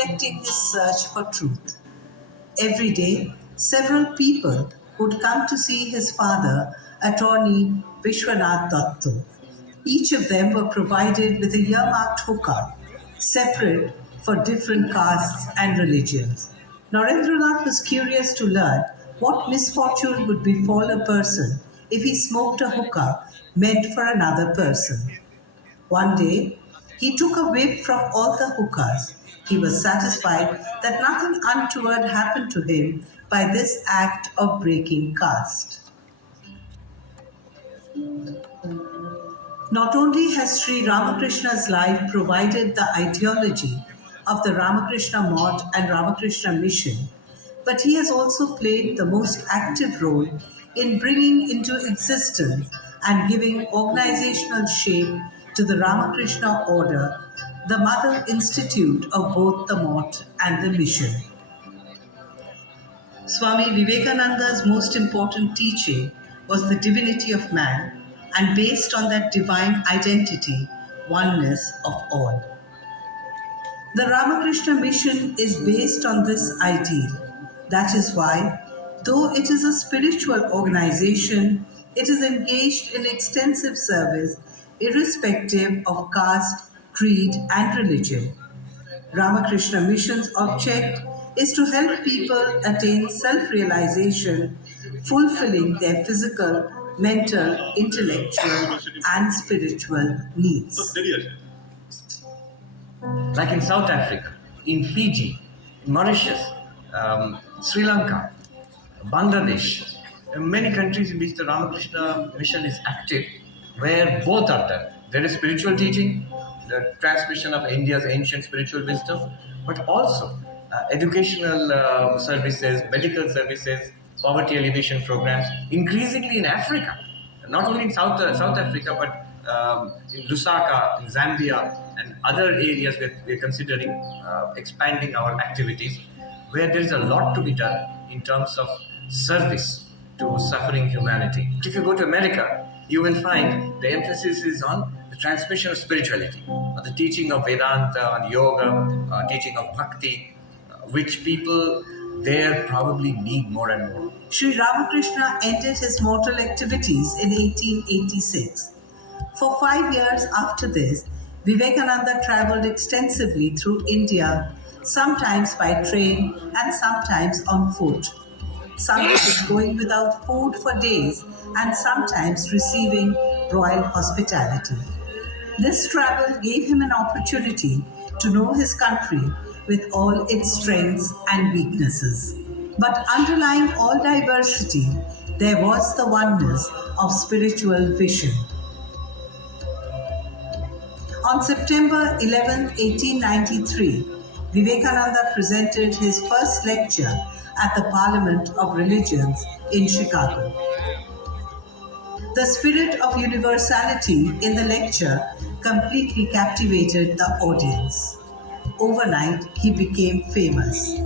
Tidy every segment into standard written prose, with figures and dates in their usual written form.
reflecting his search for truth. Every day, several people would come to see his father, attorney Vishwanath Datto. Each of them were provided with a earmarked hookah, separate for different castes and religions. Narendranath was curious to learn what misfortune would befall a person if he smoked a hookah meant for another person. One day, he took a whiff from all the hookahs. He was satisfied that nothing untoward happened to him by this act of breaking caste. Not only has Sri Ramakrishna's life provided the ideology of the Ramakrishna Math and Ramakrishna Mission, but he has also played the most active role in bringing into existence and giving organizational shape to the Ramakrishna Order, the mother institute of both the Math and the Mission. Swami Vivekananda's most important teaching was the divinity of man, and based on that divine identity, oneness of all. The Ramakrishna mission is based on this ideal. That is why, though it is a spiritual organization, it is engaged in extensive service irrespective of caste, creed, and religion. Ramakrishna Mission's object is to help people attain self realization, fulfilling their physical, mental, intellectual, and spiritual needs. Like in South Africa, in Fiji, in Mauritius, Sri Lanka, Bangladesh, many countries in which the Ramakrishna mission is active, where both are done. There is spiritual teaching, the transmission of India's ancient spiritual wisdom, but also educational services, medical services, poverty alleviation programs, increasingly in Africa, not only in South Africa, but in Lusaka, in Zambia, and other areas where we're considering expanding our activities, where there is a lot to be done in terms of service to suffering humanity. If you go to America, you will find the emphasis is on the transmission of spirituality, on the teaching of Vedanta, on yoga, teaching of bhakti, which people there probably need more and more. Sri Ramakrishna ended his mortal activities in 1886. For 5 years after this, Vivekananda traveled extensively through India, sometimes by train and sometimes on foot. Sometimes going without food for days and sometimes receiving royal hospitality. This travel gave him an opportunity to know his country with all its strengths and weaknesses. But underlying all diversity, there was the oneness of spiritual vision. On September 11, 1893, Vivekananda presented his first lecture at the Parliament of Religions in Chicago. The spirit of universality in the lecture completely captivated the audience. Overnight, he became famous.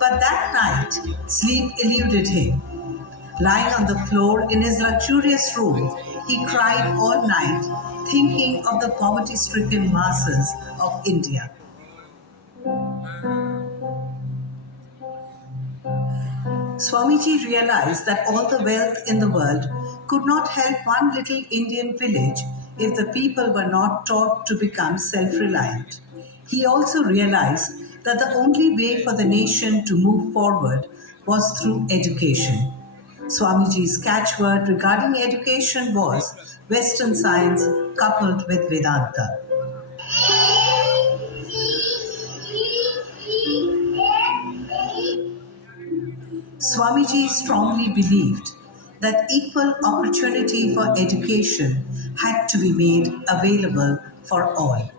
But that night, sleep eluded him. Lying on the floor in his luxurious room, he cried all night, thinking of the poverty-stricken masses of India. Swamiji realized that all the wealth in the world could not help one little Indian village if the people were not taught to become self-reliant. He also realized that the only way for the nation to move forward was through education. Swamiji's catchword regarding education was Western science coupled with Vedanta. Swamiji strongly believed that equal opportunity for education had to be made available for all.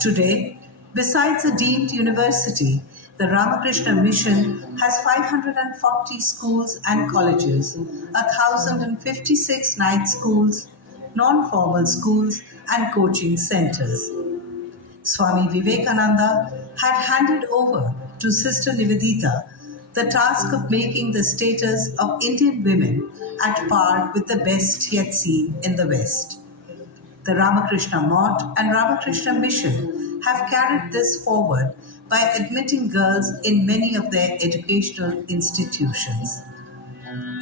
Today, besides a deemed university, the Ramakrishna Mission has 540 schools and colleges, 1,056 night schools, non-formal schools, and coaching centers. Swami Vivekananda had handed over to Sister Nivedita the task of making the status of Indian women at par with the best he had seen in the West. The Ramakrishna Math and Ramakrishna Mission have carried this forward by admitting girls in many of their educational institutions.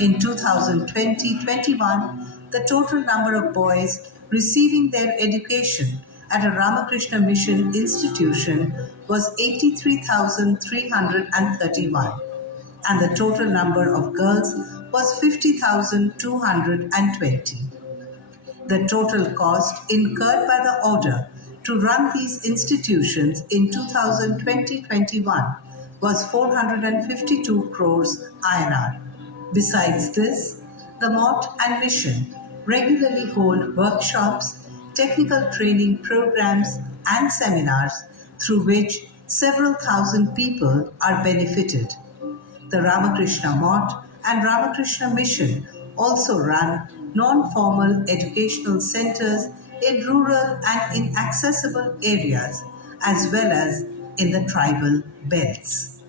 In 2020-21, the total number of boys receiving their education at a Ramakrishna Mission institution was 83,331, and the total number of girls was 50,220. The total cost incurred by the order to run these institutions in 2020-21 was 452 crores INR. Besides this, the Mott and Mission regularly hold workshops, technical training programs, and seminars through which several thousand people are benefited. The Ramakrishna Mott and Ramakrishna Mission also run non formal educational centers in rural and inaccessible areas as well as in the tribal belts.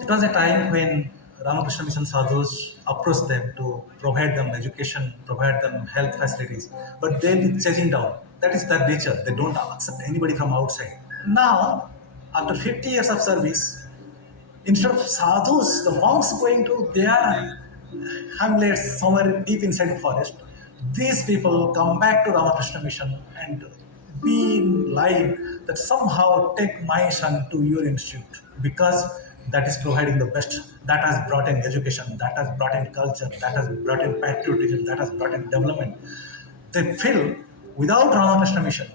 It was a time when Ramakrishna Mission sadhus approached them to provide them education, provide them health facilities, but they'll be chasing down. That is their nature. They don't accept anybody from outside. Now, after 50 years of service, instead of sadhus, the monks going to their hamlets somewhere deep inside the forest, these people come back to Ramakrishna Mission and be in line that somehow take my son to your institute because that is providing the best. That has brought in education, that has brought in culture, that has brought in patriotism, that has brought in development. They feel without Ramakrishna Mission,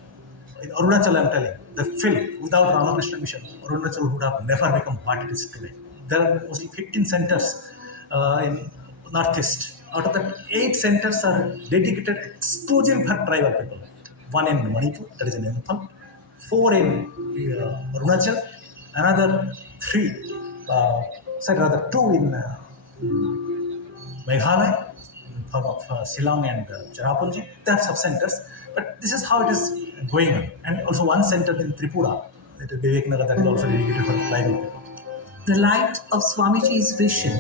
in Arunachal, I'm telling, the film without Ramakrishna Mission, Arunachal would have never become what it is today. There are mostly 15 centers in Northeast. Out of that, 8 centers are dedicated exclusively for tribal people. One in Manipur, that is in Imphal, 4 in Arunachal, another 3, sorry, rather 2 in Meghalaya, in form of Shillong and Cherrapunji. They have sub-centers, but this is how it is going on. And also one center in Tripura, that is Vivekanagar, that is also dedicated for tribal people. The light of Swamiji's vision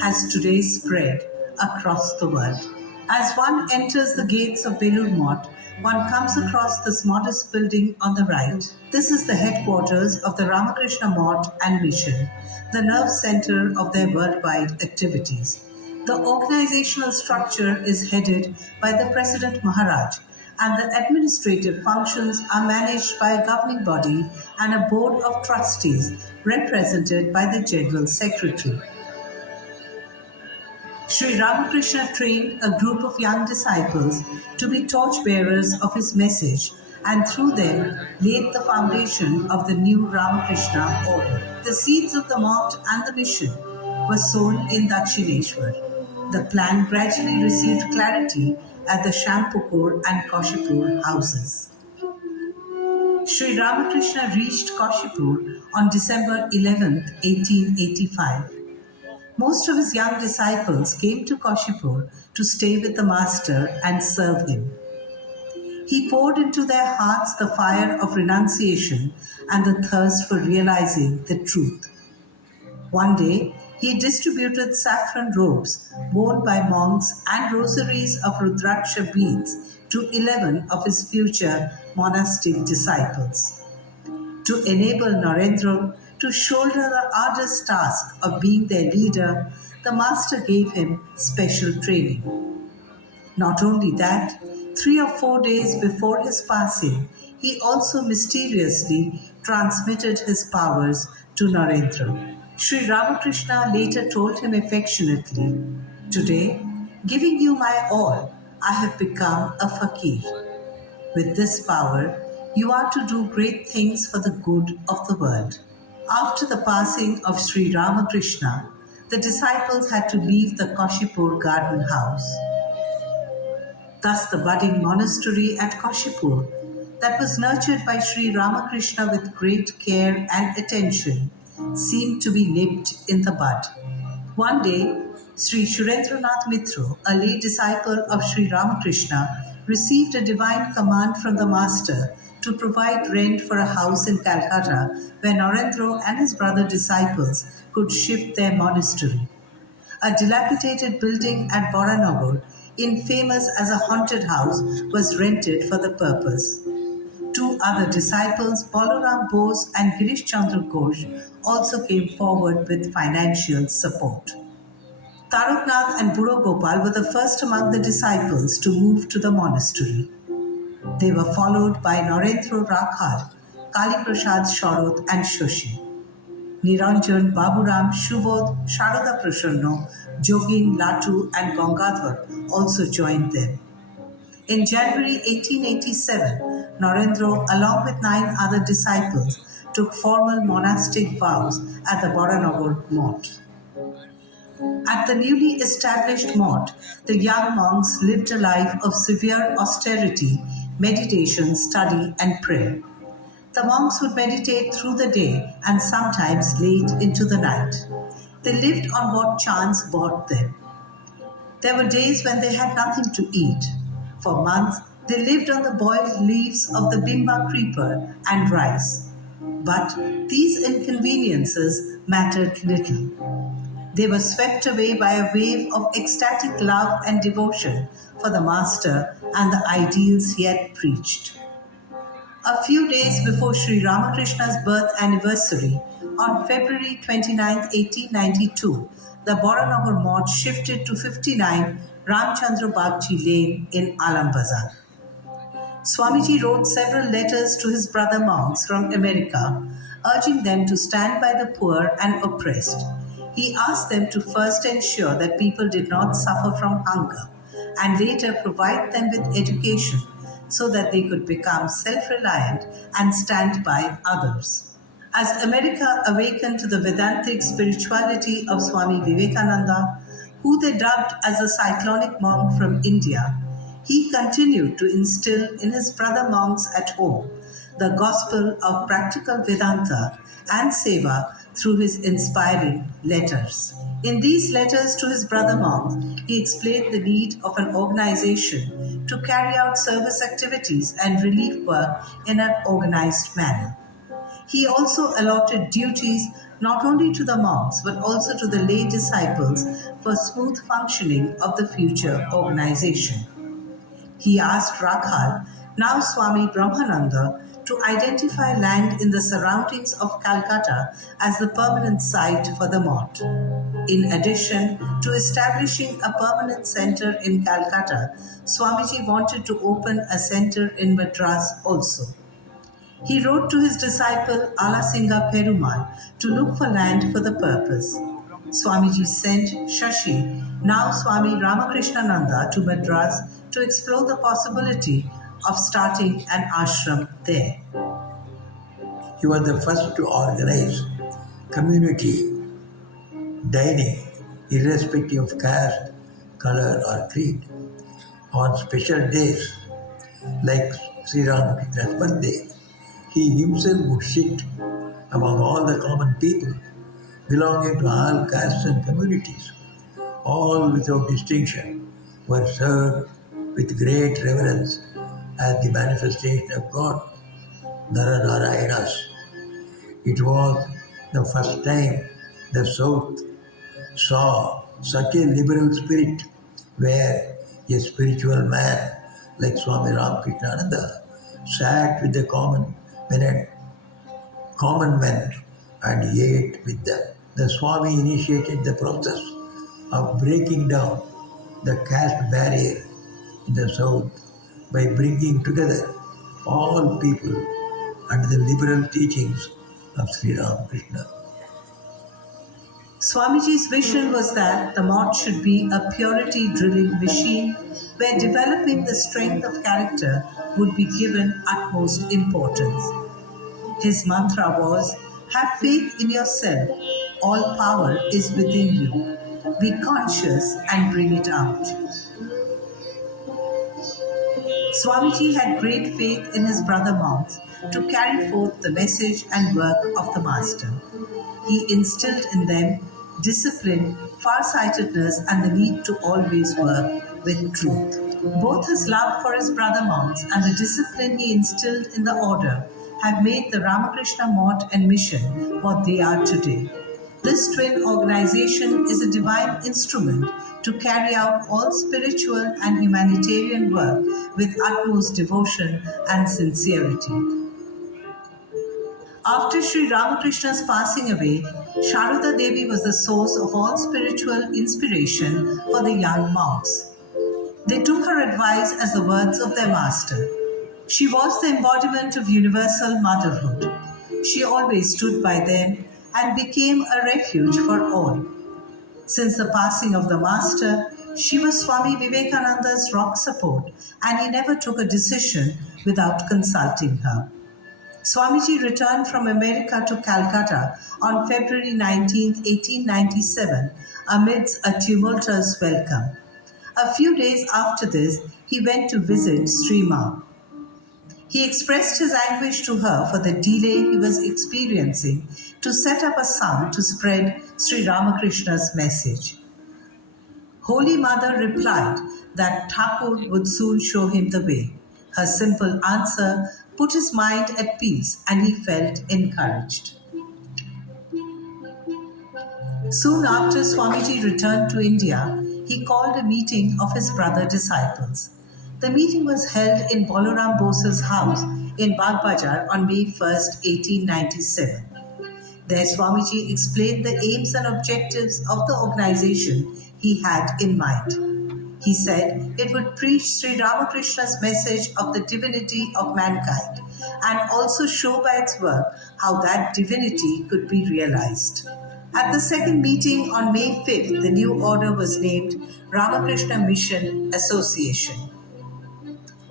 has today spread across the world. As one enters the gates of Belur Mott, one comes across this modest building on the right. This is the headquarters of the Ramakrishna Mott and Mission, the nerve center of their worldwide activities. The organizational structure is headed by the President Maharaj, and the administrative functions are managed by a governing body and a board of trustees represented by the General Secretary. Sri Ramakrishna trained a group of young disciples to be torchbearers of his message and through them laid the foundation of the new Ramakrishna order. The seeds of the Mott and the mission were sown in Dakshineshwar. The plan gradually received clarity at the Shampukur and Koshipur houses. Sri Ramakrishna reached Koshipur on December 11, 1885. Most of his young disciples came to Koshipur to stay with the Master and serve him. He poured into their hearts the fire of renunciation and the thirst for realizing the truth. One day, he distributed saffron robes worn by monks and rosaries of Rudraksha beads to 11 of his future monastic disciples. To enable Narendra to shoulder the arduous task of being their leader, the master gave him special training. Not only that, 3 or 4 days before his passing, he also mysteriously transmitted his powers to Narendra. Sri Ramakrishna later told him affectionately, "Today, giving you my all, I have become a fakir. With this power, you are to do great things for the good of the world." After the passing of Sri Ramakrishna, the disciples had to leave the Koshipur garden house. Thus, the budding monastery at Koshipur, that was nurtured by Sri Ramakrishna with great care and attention, seemed to be nipped in the bud. One day, Sri Surendranath Mitra, a lay disciple of Sri Ramakrishna, received a divine command from the Master to provide rent for a house in Calcutta where Narendra and his brother disciples could shift their monastery. A dilapidated building at Boranagar, infamous as a haunted house, was rented for the purpose. 2 Two other disciples, Balaram Bose and Girish Chandra Ghosh, also came forward with financial support. Taroknath and Buro Gopal were the first among the disciples to move to the monastery. They were followed by Narendra Rakhal, Kali Prasad Sharat, and Shoshi. Niranjan, Baburam, Shubodh, Sharada Prasanno, Jogin, Latu, and Gangadhar also joined them. In January 1887, Narendra, along with 9 other disciples, took formal monastic vows at the Baranagar Mott. At the newly established Mott, the young monks lived a life of severe austerity, meditation, study, and prayer. The monks would meditate through the day and sometimes late into the night. They lived on what chance brought them. There were days when they had nothing to eat. For months, they lived on the boiled leaves of the bimba creeper and rice. But these inconveniences mattered little. They were swept away by a wave of ecstatic love and devotion for the Master and the ideals he had preached. A few days before Sri Ramakrishna's birth anniversary, on February 29, 1892, the Boranagar Mott shifted to 59 Ramchandra Bagchi Lane in Alambazar. Swamiji wrote several letters to his brother monks from America, urging them to stand by the poor and oppressed. He asked them to first ensure that people did not suffer from hunger, and later provide them with education so that they could become self reliant and stand by others. As America awakened to the Vedantic spirituality of Swami Vivekananda, who they dubbed as a cyclonic monk from India, he continued to instill in his brother monks at home the gospel of practical Vedanta and Seva through his inspiring letters. In these letters to his brother monks, he explained the need of an organization to carry out service activities and relief work in an organized manner. He also allotted duties not only to the monks but also to the lay disciples for smooth functioning of the future organization. He asked Rakhal, now Swami Brahmananda, to identify land in the surroundings of Calcutta as the permanent site for the mott. In addition to establishing a permanent center in Calcutta, Swamiji wanted to open a center in Madras also. He wrote to his disciple Alasinga Perumal to look for land for the purpose. Swamiji sent Shashi, now Swami Ramakrishnananda, to Madras to explore the possibility of starting an ashram there. He was the first to organize community dining, irrespective of caste, color, or creed. On special days, like Sri Ramakrishna's birthday, he himself would sit among all the common people belonging to all castes and communities. All without distinction were served with great reverence as the manifestation of God, Naranarayanas. It was the first time the South saw such a liberal spirit where a spiritual man like Swami Ramakrishnananda sat with the common men and ate with them. The Swami initiated the process of breaking down the caste barrier in the South by bringing together all people under the liberal teachings of Sri Ramakrishna. Swamiji's vision was that the mott should be a purity drilling machine where developing the strength of character would be given utmost importance. His mantra was, have faith in yourself, all power is within you. Be conscious and bring it out. Swamiji had great faith in his brother monks to carry forth the message and work of the Master. He instilled in them discipline, farsightedness, and the need to always work with truth. Both his love for his brother monks and the discipline he instilled in the order have made the Ramakrishna Mott and Mission what they are today. This twin organization is a divine instrument to carry out all spiritual and humanitarian work with utmost devotion and sincerity. After Sri Ramakrishna's passing away, Sharada Devi was the source of all spiritual inspiration for the young monks. They took her advice as the words of their master. She was the embodiment of universal motherhood. She always stood by them and became a refuge for all. Since the passing of the master, she was Swami Vivekananda's rock support, and he never took a decision without consulting her. Swamiji returned from America to Calcutta on February 19, 1897, amidst a tumultuous welcome. A few days after this, he went to visit Sri Ma. He expressed his anguish to her for the delay he was experiencing to set up a sangh to spread Sri Ramakrishna's message. Holy Mother replied that Thakur would soon show him the way. Her simple answer put his mind at peace and he felt encouraged. Soon after Swamiji returned to India, he called a meeting of his brother disciples. The meeting was held in Balaram Bose's house in Bagbajar on May 1st, 1897. There, Swamiji explained the aims and objectives of the organization he had in mind. He said it would preach Sri Ramakrishna's message of the divinity of mankind and also show by its work how that divinity could be realized. At the second meeting on May 5th, the new order was named Ramakrishna Mission Association.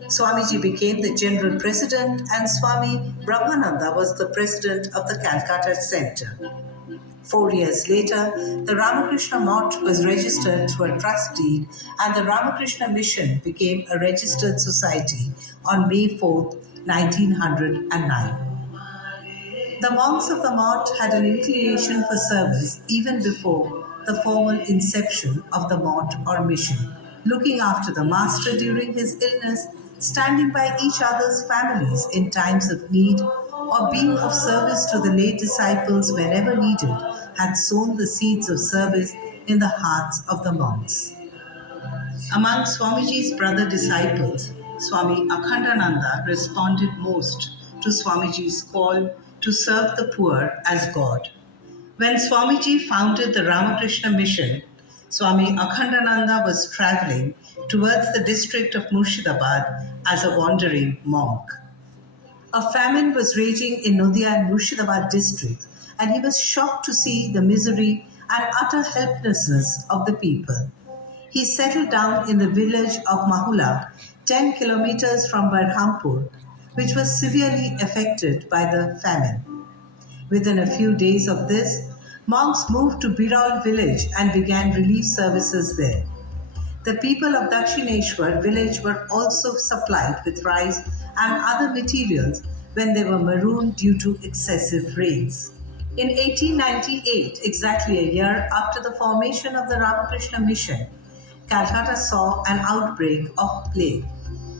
Swamiji became the general president and Swami Brahmananda was the president of the Calcutta Center. 4 years later, the Ramakrishna Math was registered through a trust deed and the Ramakrishna Mission became a registered society on May 4th, 1909. The monks of the Math had an inclination for service even before the formal inception of the Math or mission, looking after the master during his illness, standing by each other's families in times of need, or being of service to the lay disciples whenever needed, had sown the seeds of service in the hearts of the monks. Among Swamiji's brother disciples, Swami Akhandananda responded most to Swamiji's call to serve the poor as God. When Swamiji founded the Ramakrishna Mission, Swami Akhandananda was traveling towards the district of Murshidabad as a wandering monk. A famine was raging in Nadia and Murshidabad districts, and he was shocked to see the misery and utter helplessness of the people. He settled down in the village of Mahula, 10 kilometers from Berhampur, which was severely affected by the famine. Within a few days of this, monks moved to Biral village and began relief services there. The people of Dakshineshwar village were also supplied with rice and other materials when they were marooned due to excessive rains. In 1898, exactly a year after the formation of the Ramakrishna Mission, Calcutta saw an outbreak of plague.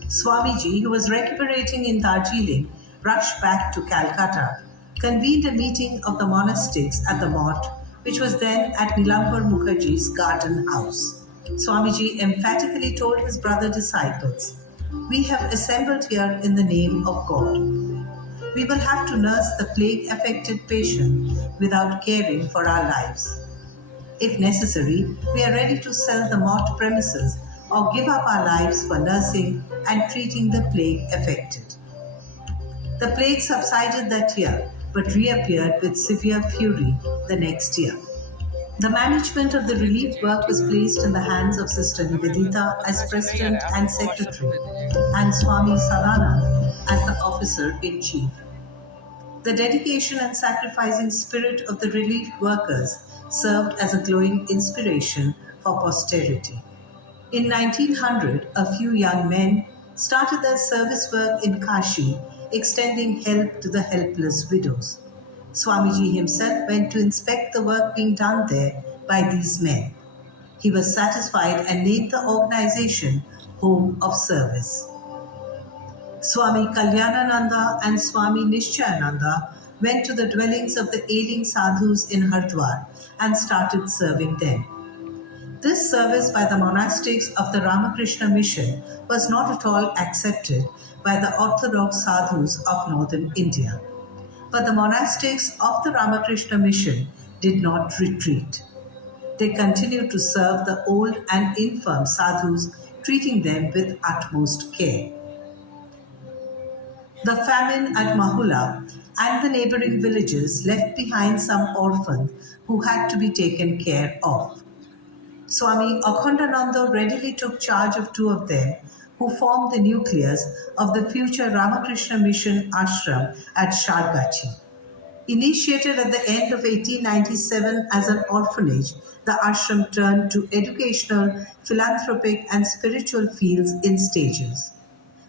Swamiji, who was recuperating in Darjeeling, rushed back to Calcutta, convened a meeting of the monastics at the Mott, which was then at Nilambar Mukherjee's garden house. Swamiji emphatically told his brother disciples, "We have assembled here in the name of God. We will have to nurse the plague-affected patient without caring for our lives. If necessary, we are ready to sell the Mott premises or give up our lives for nursing and treating the plague affected." The plague subsided that year, but reappeared with severe fury the next year. The management of the relief work was placed in the hands of Sister Nivedita as President and Secretary, and Swami Sadanand as the Officer-in-Chief. The dedication and sacrificing spirit of the relief workers served as a glowing inspiration for posterity. In 1900, a few young men started their service work in Kashi, extending help to the helpless widows. Swamiji himself went to inspect the work being done there by these men. He was satisfied and named the organization Home of Service. Swami Kalyanananda and Swami Nishchayananda went to the dwellings of the ailing sadhus in Hardwar and started serving them. This service by the monastics of the Ramakrishna Mission was not at all accepted by the orthodox sadhus of northern India. But the monastics of the Ramakrishna mission did not retreat. They continued to serve the old and infirm sadhus, treating them with utmost care. The famine at Mahula and the neighboring villages left behind some orphans who had to be taken care of. Swami Akhandananda readily took charge of two of them, who formed the nucleus of the future Ramakrishna Mission ashram at Shargachi. Initiated at the end of 1897 as an orphanage, the ashram turned to educational, philanthropic, and spiritual fields in stages.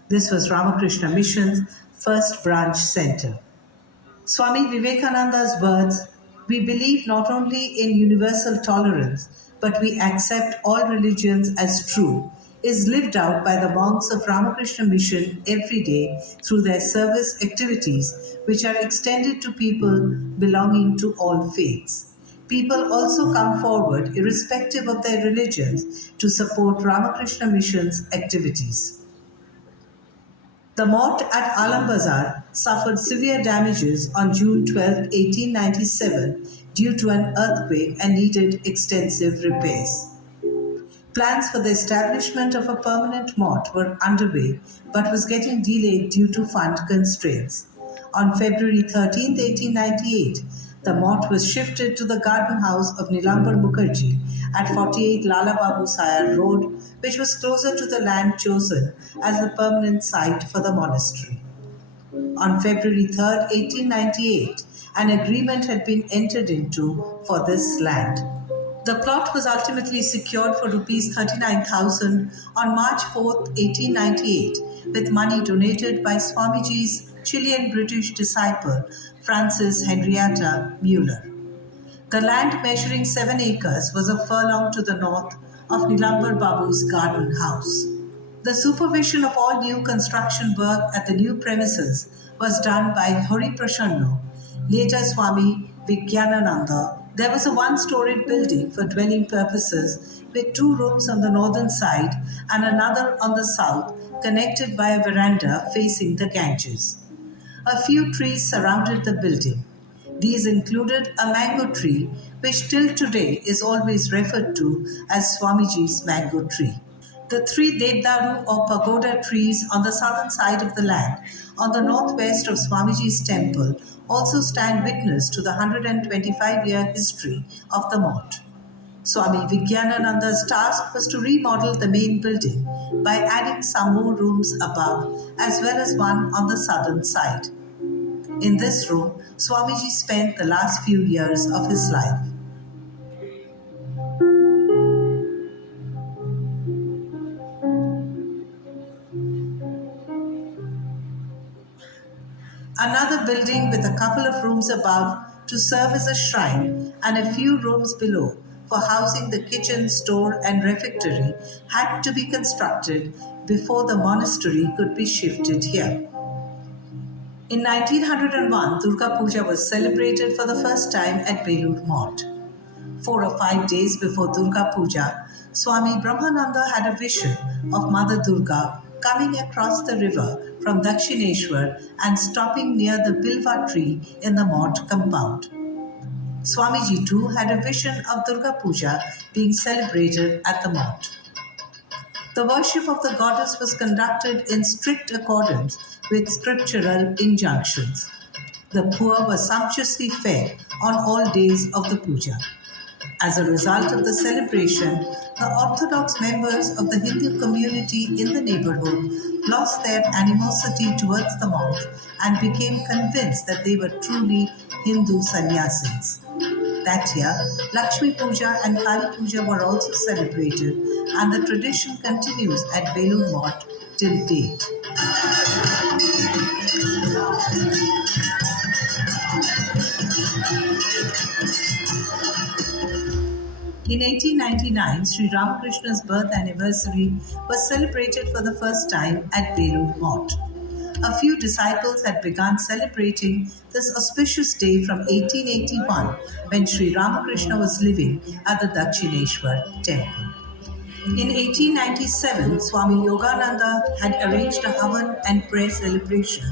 This was Ramakrishna Mission's first branch center. Swami Vivekananda's words, "We believe not only in universal tolerance, but we accept all religions as true," is lived out by the monks of Ramakrishna Mission every day through their service activities, which are extended to people belonging to all faiths. People also come forward, irrespective of their religions, to support Ramakrishna Mission's activities. The mott at Alambazar suffered severe damages on June 12, 1897, due to an earthquake and needed extensive repairs. Plans for the establishment of a permanent mott were underway but was getting delayed due to fund constraints. On February 13, 1898, the mott was shifted to the garden house of Nilambar Mukherjee at 48 Lala Babu Sayar Road, which was closer to the land chosen as the permanent site for the monastery. On February 3, 1898, an agreement had been entered into for this land. The plot was ultimately secured for Rs 39,000 on March 4, 1898, with money donated by Swamiji's Chilean-British disciple Francis Henrietta Mueller. The land, measuring 7 acres, was a furlong to the north of Nilambar Babu's garden house. The supervision of all new construction work at the new premises was done by Hari Prashanno, later Swami Vijnanananda. There was a one-storied building for dwelling purposes with 2 rooms on the northern side and another on the south, connected by a veranda facing the Ganges. A few trees surrounded the building. These included a mango tree, which till today is always referred to as Swamiji's mango tree. The 3 Devdaru or pagoda trees on the southern side of the land, on the northwest of Swamiji's temple, also stand witness to the 125-year history of the mott. Swami Vijnananda's task was to remodel the main building by adding some more rooms above as well as one on the southern side. In this room, Swamiji spent the last few years of his life. Another building with a couple of rooms above to serve as a shrine and a few rooms below for housing the kitchen, store, and refectory had to be constructed before the monastery could be shifted here. In 1901, Durga Puja was celebrated for the first time at Belur Mott. 4 or 5 days before Durga Puja, Swami Brahmananda had a vision of Mother Durga coming across the river from Dakshineshwar and stopping near the Bilva tree in the Mott compound. Swamiji too had a vision of Durga Puja being celebrated at the Mott. The worship of the goddess was conducted in strict accordance with scriptural injunctions. The poor were sumptuously fed on all days of the puja. As a result of the celebration, the Orthodox members of the Hindu community in the neighborhood lost their animosity towards the monks and became convinced that they were truly Hindu sannyasis. That year, Lakshmi Puja and Kali Puja were also celebrated, and the tradition continues at Belur Mott till date. In 1899, Sri Ramakrishna's birth anniversary was celebrated for the first time at Belur Mott. A few disciples had begun celebrating this auspicious day from 1881 when Sri Ramakrishna was living at the Dakshineshwar temple. In 1897, Swami Yogananda had arranged a Havan and prayer celebration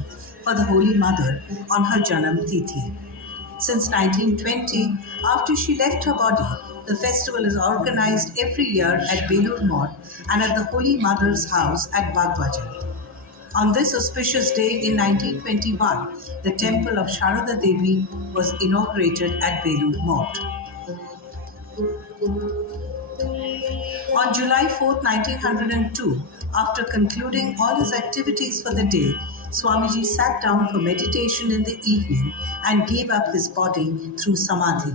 for the Holy Mother on her Janam Tithi. Since 1920, after she left her body, the festival is organized every year at Belur Mott and at the Holy Mother's house at Bagbajan. On this auspicious day in 1921, the temple of Sharada Devi was inaugurated at Belur Mott. On July 4, 1902, after concluding all his activities for the day, Swamiji sat down for meditation in the evening and gave up his body through Samadhi.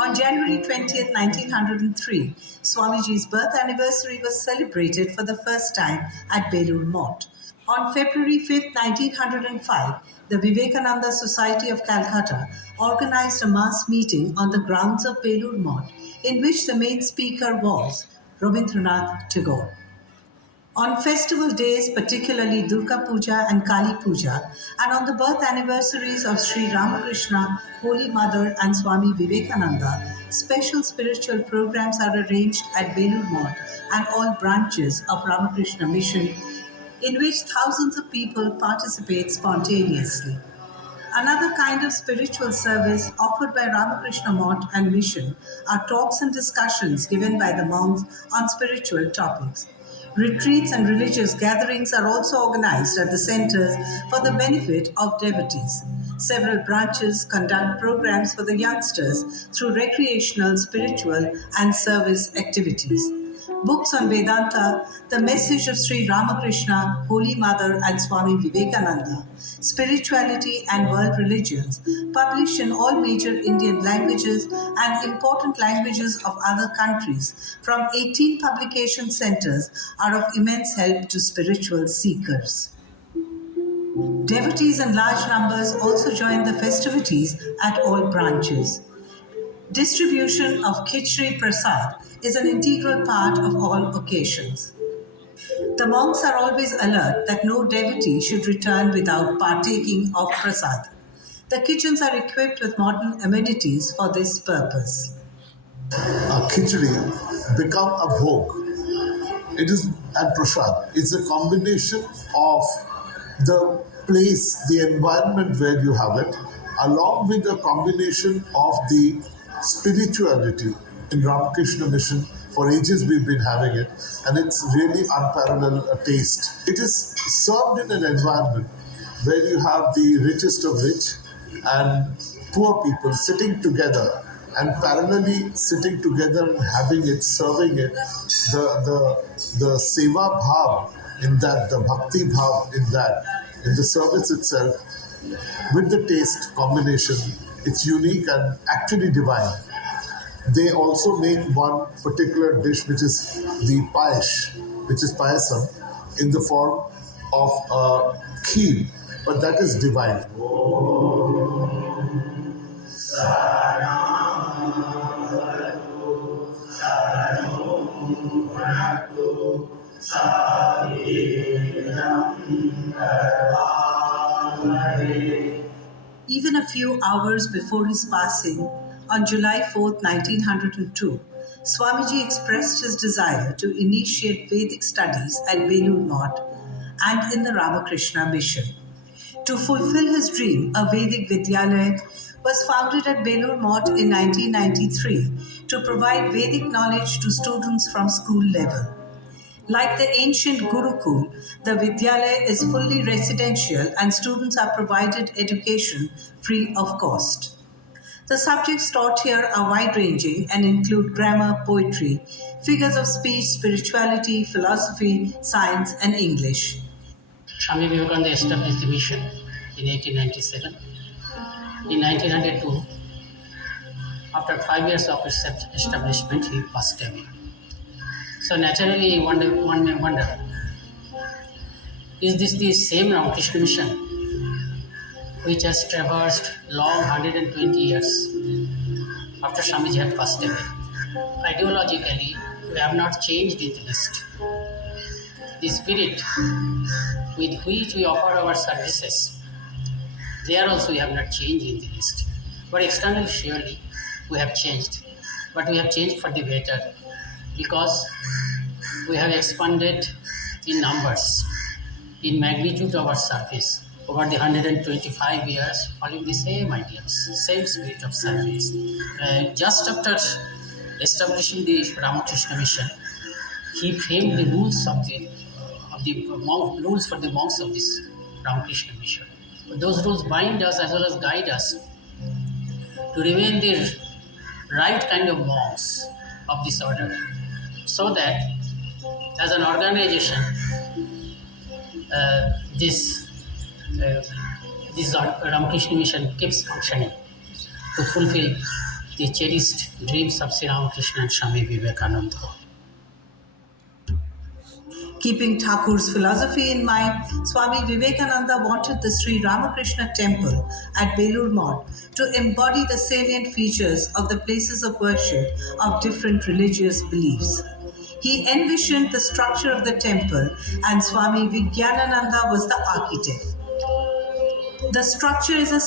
On January 20th, 1903, Swamiji's birth anniversary was celebrated for the first time at Belur Mott. On February 5th, 1905, the Vivekananda Society of Calcutta organized a mass meeting on the grounds of Belur Mott, in which the main speaker was Rabindranath Tagore. On festival days, particularly Durga Puja and Kali Puja, and on the birth anniversaries of Sri Ramakrishna, Holy Mother, and Swami Vivekananda, special spiritual programs are arranged at Belur Mott and all branches of Ramakrishna Mission, in which thousands of people participate spontaneously. Another kind of spiritual service offered by Ramakrishna Mott and Mission are talks and discussions given by the monks on spiritual topics. Retreats and religious gatherings are also organized at the centers for the benefit of devotees. Several branches conduct programs for the youngsters through recreational, spiritual, and service activities. Books on Vedanta, the message of Sri Ramakrishna, Holy Mother, and Swami Vivekananda, spirituality and world religions, published in all major Indian languages and important languages of other countries from 18 publication centers, are of immense help to spiritual seekers. Devotees in large numbers also join the festivities at all branches. Distribution of Khichdi Prasad is an integral part of all occasions. The monks are always alert that no devotee should return without partaking of prasad. The kitchens are equipped with modern amenities for this purpose. Khichdi become a bhog. It is and prasad. It's a combination of the place, the environment where you have it, along with the combination of the spirituality. In Ramakrishna Mission, for ages we've been having it, and it's really unparalleled taste. It is served in an environment where you have the richest of rich and poor people sitting together, and parallelly sitting together and having it, serving it, the seva bhav in that, the bhakti bhav in that, in the service itself, with the taste combination, it's unique and actually divine. They also make one particular dish, which is the paesh, which is payasam, in the form of kheer, but that is divine. Even a few hours before his passing, on July 4th, 1902, Swamiji expressed his desire to initiate Vedic studies at Belur Mott and in the Ramakrishna Mission. To fulfill his dream, a Vedic Vidyalaya was founded at Belur Mott in 1993 to provide Vedic knowledge to students from school level. Like the ancient Gurukul, the Vidyalaya is fully residential and students are provided education free of cost. The subjects taught here are wide-ranging and include grammar, poetry, figures of speech, spirituality, philosophy, science, and English. Swami Vivekananda established the mission in 1897. In 1902, after 5 years of its establishment, he passed away. So naturally, one may wonder, is this the same Ramakrishna mission which has traversed long 120 years after Swamiji had passed away? Ideologically, we have not changed in the least. The spirit with which we offer our services, there also we have not changed in the least. But externally, surely, we have changed. But we have changed for the better, because we have expanded in numbers, in magnitude of our service over the 125 years, following the same ideals, same spirit of service. Just after establishing the Ramakrishna Mission, he framed the rules for the monks of this Ramakrishna Mission. Those rules bind us as well as guide us to remain the right kind of monks of this order, so that as an organization, uh, this uh, this Ramakrishna Mission keeps functioning to fulfill the cherished dreams of Sri Ramakrishna and Swami Vivekananda. Keeping Thakur's philosophy in mind, Swami Vivekananda wanted the Sri Ramakrishna temple at Belur to embody the salient features of the places of worship of different religious beliefs. He envisioned the structure of the temple, and Swami Vijnananda was the architect. The structure is a